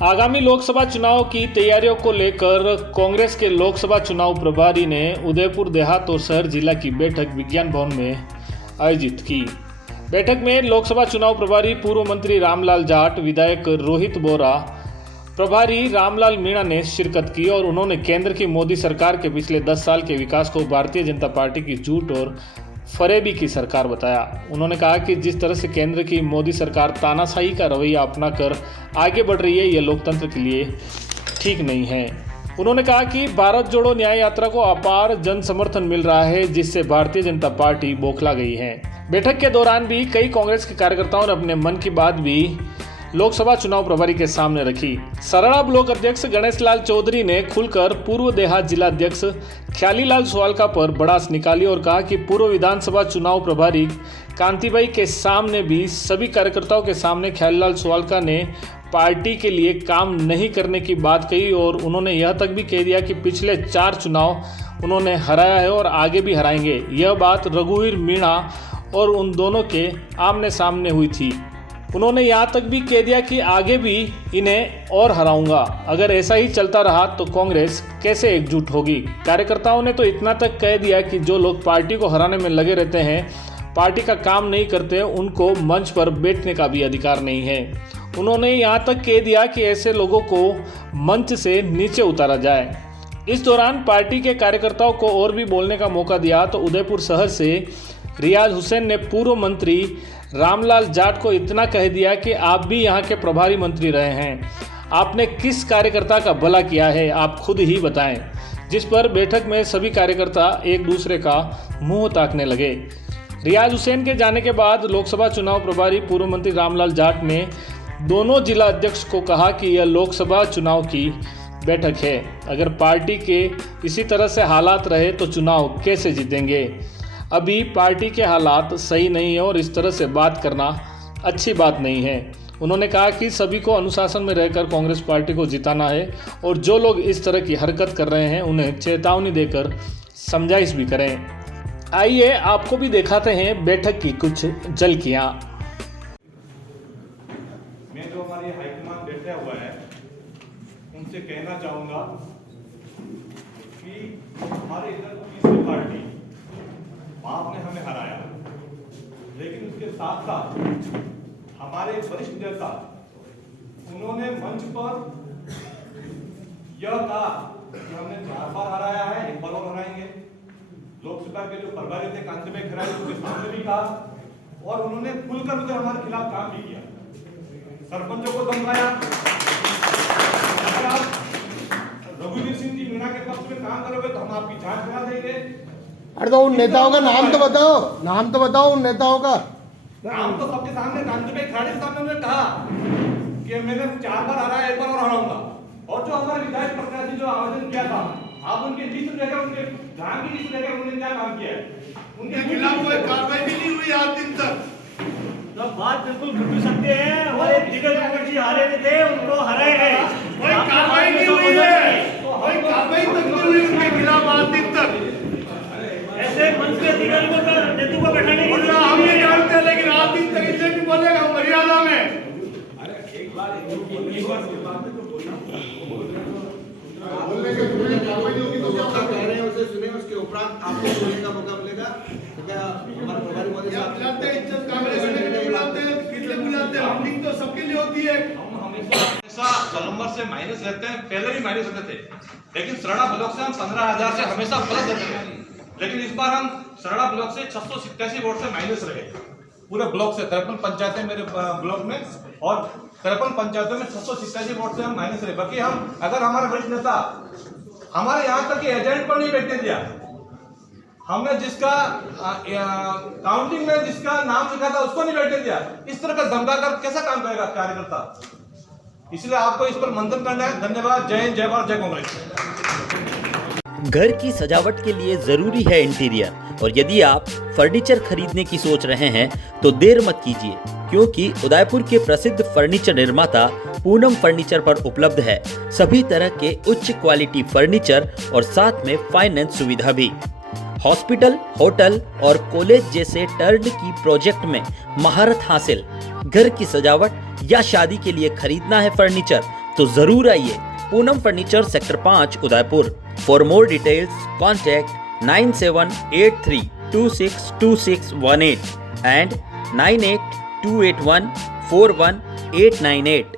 आगामी लोकसभा चुनाव की तैयारियों को लेकर कांग्रेस के लोकसभा चुनाव प्रभारी ने उदयपुर देहात और शहर जिला की बैठक विज्ञान भवन में आयोजित की। बैठक में लोकसभा चुनाव प्रभारी पूर्व मंत्री रामलाल जाट, विधायक रोहित बोरा, प्रभारी रामलाल मीणा ने शिरकत की और उन्होंने केंद्र की मोदी सरकार के पिछले 10 साल के विकास को भारतीय जनता पार्टी की झूठ और फरेबी की सरकार बताया। उन्होंने कहा कि जिस तरह से केंद्र की मोदी सरकार तानाशाही का रवैया अपनाकर आगे बढ़ रही है, यह लोकतंत्र के लिए ठीक नहीं है। उन्होंने कहा कि भारत जोड़ो न्याय यात्रा को अपार जन समर्थन मिल रहा है, जिससे भारतीय जनता पार्टी बौखला गई है। बैठक के दौरान भी कई कांग्रेस के कार्यकर्ताओं ने अपने मन की बात भी लोकसभा चुनाव प्रभारी के सामने रखी। सरड़ा ब्लॉक अध्यक्ष गणेश लाल चौधरी ने खुलकर पूर्व देहात जिला अध्यक्ष ख्यालीलाल सोवालका पर भड़ास निकाली और कहा कि पूर्व विधानसभा चुनाव प्रभारी कांतिबाई के सामने भी सभी कार्यकर्ताओं के सामने ख्यालीलाल सोवालका ने पार्टी के लिए काम नहीं करने की बात कही और उन्होंने यह तक भी कह दिया कि पिछले 4 चुनाव उन्होंने हराया है और आगे भी हराएंगे। यह बात रघुवीर मीणा और उन दोनों के आमने सामने हुई थी। उन्होंने यहाँ तक भी कह दिया कि आगे भी इन्हें और हराऊंगा। अगर ऐसा ही चलता रहा तो कांग्रेस कैसे एकजुट होगी। कार्यकर्ताओं ने तो इतना तक कह दिया कि जो लोग पार्टी को हराने में लगे रहते हैं, पार्टी का काम नहीं करते, उनको मंच पर बैठने का भी अधिकार नहीं है। उन्होंने यहाँ तक कह दिया कि ऐसे लोगों को मंच से नीचे उतारा जाए। इस दौरान पार्टी के कार्यकर्ताओं को और भी बोलने का मौका दिया तो उदयपुर शहर से रियाज हुसैन ने पूर्व मंत्री रामलाल जाट को इतना कह दिया कि आप भी यहाँ के प्रभारी मंत्री रहे हैं, आपने किस कार्यकर्ता का भला किया है, आप खुद ही बताएं। जिस पर बैठक में सभी कार्यकर्ता एक दूसरे का मुंह ताकने लगे। रियाज हुसैन के जाने के बाद लोकसभा चुनाव प्रभारी पूर्व मंत्री रामलाल जाट ने दोनों जिला अध्यक्ष को कहा कि यह लोकसभा चुनाव की बैठक है, अगर पार्टी के इसी तरह से हालात रहे तो चुनाव कैसे जीतेंगे। अभी पार्टी के हालात सही नहीं है और इस तरह से बात करना अच्छी बात नहीं है। उन्होंने कहा कि सभी को अनुशासन में रहकर कांग्रेस पार्टी को जिताना है और जो लोग इस तरह की हरकत कर रहे हैं उन्हें चेतावनी देकर समझाइश भी करें। आइए आपको भी दिखाते हैं बैठक की कुछ झलकियां। मैं जो हमारे हाईकमान बैठा हुआ है उनसे कहना चाहूँगा कि हमारे इधर तीसरी पार्टी आपने हमें हराया, लेकिन उसके साथ साथ हमारे वरिष्ठ नेता उन्होंने मंच पर यह कहा कि हमने 4 बार हराया है, 1 बार और हराएंगे। लोकसभा के जो प्रभारी थे कांतिबाई खराई उनके सामने भी कहा और उन्होंने खुलकर उधर हमारे खिलाफ काम भी किया, सरपंचों को धमकाया। अगर आप रघुवीर सिंह जी मीणा के पक्ष में काम करोगे तो हम आपकी जांच करा देंगे। अरे तो उन नेताओं का नाम तो बताओ, नाम तो बताओ उन नेताओं का। नाम तो सबके सामने कांतिबाई खराड़ी के सामने उन्होंने कहा कि मैंने 4 बार हराया, 1 बार और हराऊंगा। और जो हमारे विधायक प्रत्याशी जो आवेदन किया था, आप उनके लिस्ट लेकर, उनके धान की लिस्ट लेकर उन्होंने क्या काम किया है, उनके खिलाफ कोई कार्रवाई भी नहीं हुई आज दिन तक। तो बात बिल्कुल कर सकते हैं। हमारे दिग्गज मुखर्जी हारे थे, उनको हराए गए, कोई कार्रवाई नहीं हुई है, कोई कार्रवाई तक नहीं हुई उनके खिलाफ आज दिन तक। ऐसे मंच पे दिग्गज को नेतृत्व को बैठाने की हम ये जानते हैं, लेकिन आज दिन तक इससे भी बोलेगा मर्यादा में। अरे एक बार बोलने के पूरी कार्रवाई होगी तो क्या कह रहे हैं उसे सुने, उसके उपरांत आपको बोलने का मौका मिलेगा। तो क्या हमारे प्रभारी मोदी साहब बुलाते हैं, इज्जत कांग्रेस ने बुलाते हैं, कितने बुलाते हैं, मीटिंग तो सबके लिए होती है। हम हमेशा नंबर से माइनस रहते हैं, पहले भी माइनस रहते थे, लेकिन सरड़ा ब्लॉक से हम 15,000 से हमेशा प्लस रहते हैं। लेकिन इस बार हम सरड़ा ब्लॉक से 687 वोट से माइनस रहे, पूरे ब्लॉक से 53 पंचायतें मेरे ब्लॉक में और 53 पंचायतों में 687 वोट से हम माइनस रहे। बाकी हम अगर हमारे वरिष्ठ नेता हमारे यहाँ तक के एजेंट को नहीं बैठने दिया, हमने जिसका काउंटिंग में जिसका नाम लिखा था उसको नहीं बैठने दिया, इस तरह का धमका कर कैसा काम करेगा कार्यकर्ता। इसलिए आपको इस पर मंथन करना है। धन्यवाद। जय हिंद, जय भारत, जय कांग्रेस। घर की सजावट के लिए जरूरी है इंटीरियर, और यदि आप फर्नीचर खरीदने की सोच रहे हैं तो देर मत कीजिए, क्योंकि उदयपुर के प्रसिद्ध फर्नीचर निर्माता पूनम फर्नीचर पर उपलब्ध है सभी तरह के उच्च क्वालिटी फर्नीचर और साथ में फाइनेंस सुविधा भी। हॉस्पिटल, होटल और कॉलेज जैसे टर्नकी प्रोजेक्ट में महारत हासिल। घर की सजावट या शादी के लिए खरीदना है फर्नीचर तो जरूर आइए Poonam furniture sector 5 Udaipur. For more details contact 9783262618 and 9828141898।